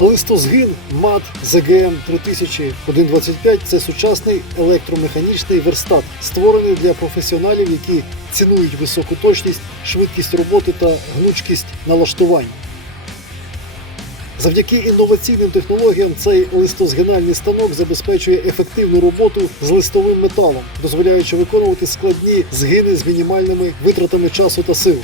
Листозгин МАТ ЗГМ 300125 – це сучасний електромеханічний верстат, створений для професіоналів, які цінують високу точність, швидкість роботи та гнучкість налаштувань. Завдяки інноваційним технологіям цей листозгинальний станок забезпечує ефективну роботу з листовим металом, дозволяючи виконувати складні згини з мінімальними витратами часу та сил.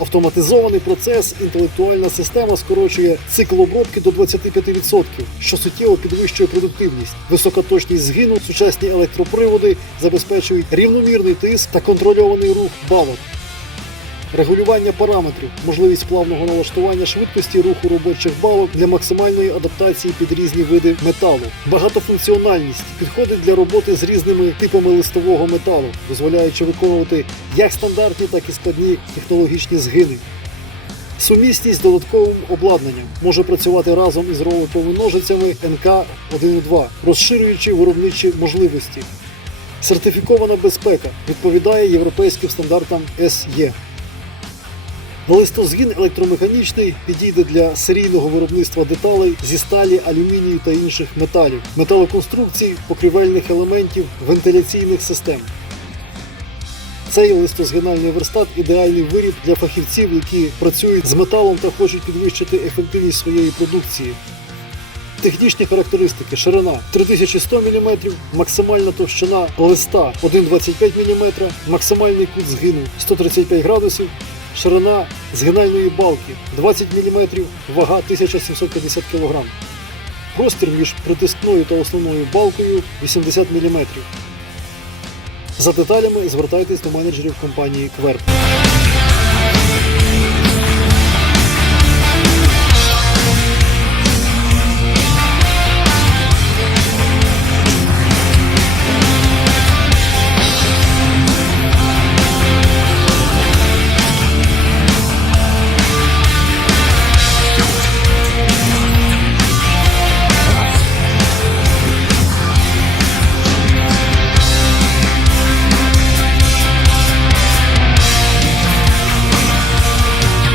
Автоматизований процес, інтелектуальна система скорочує цикл обробки до 25%, що суттєво підвищує продуктивність. високоточність згину, сучасні електроприводи забезпечують рівномірний тиск та контрольований рух балок. Регулювання параметрів, можливість плавного налаштування швидкості руху робочих балок для максимальної адаптації під різні види металу. Багатофункціональність підходить для роботи з різними типами листового металу, дозволяючи виконувати як стандартні, так і складні технологічні згини. Сумісність з додатковим обладнанням може працювати разом із роликовими ножицями НК-1.2, розширюючи виробничі можливості. Сертифікована безпека відповідає європейським стандартам SE. Листозгін електромеханічний підійде для серійного виробництва деталей зі сталі, алюмінію та інших металів, металоконструкцій, покрівельних елементів, вентиляційних систем. Цей листозгинальний верстат ідеальний виріб для фахівців, які працюють з металом та хочуть підвищити ефективність своєї продукції. Технічні характеристики: ширина 3100 мм, максимальна товщина листа 1,25 мм, максимальний кут згину 135 градусів, ширина згинальної балки 20 мм, вага 1750 кг. Простір між притискною та основною балкою 80 мм. За деталями звертайтесь до менеджерів компанії Кверп.